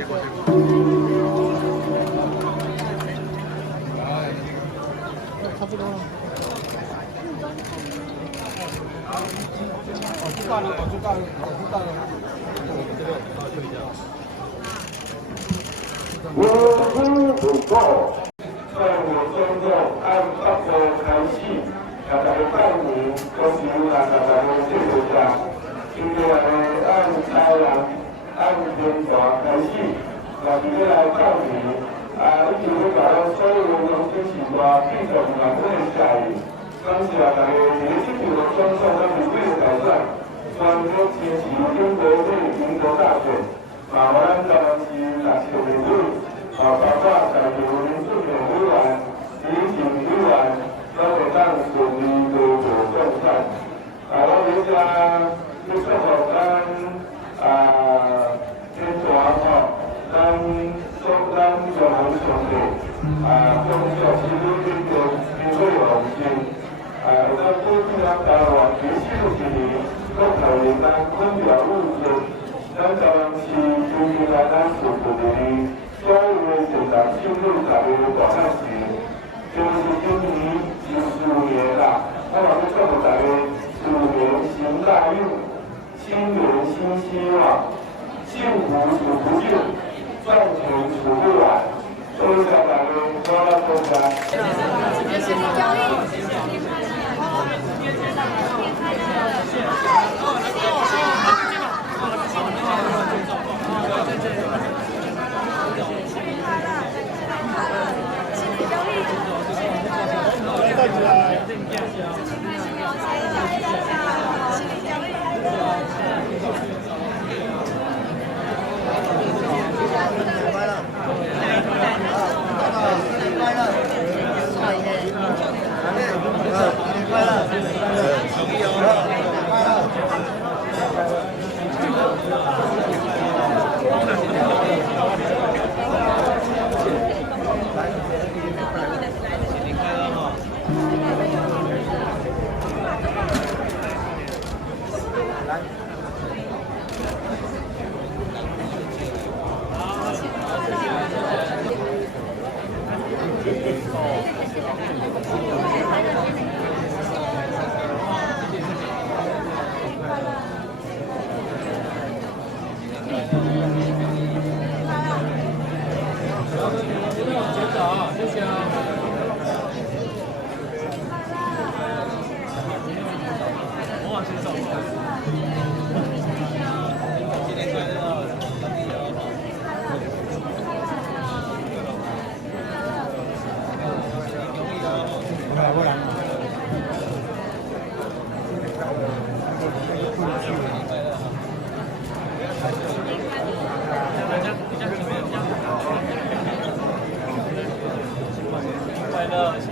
差不多了。知道了。我不够，在我尊重按法国开始，大家拜年，恭喜大家谢谢家。今天按太阳、按天团开始，那今天来拜年，一直会搞到所有农村时代继续满满的下雨。感谢大家在这条的尊重和努力的改善，全国支持中国队赢得大选。马湾当然是大球队队，包括在球民主选委员、执行委员，都会当顺利的做正赛。我们家不适合咱宣传咱上红上地，中小企业的经费有限，咱过去台湾其实是国台联咱空调物质。咱台湾市就是咱所处的所有的现场收入大约大概是，就是今年14年啦，我嘛要祝福大家4年行大运，新年新希望，幸福数不尽，赚钱数不完。多谢大家，多来多来。谢谢交易。快乐。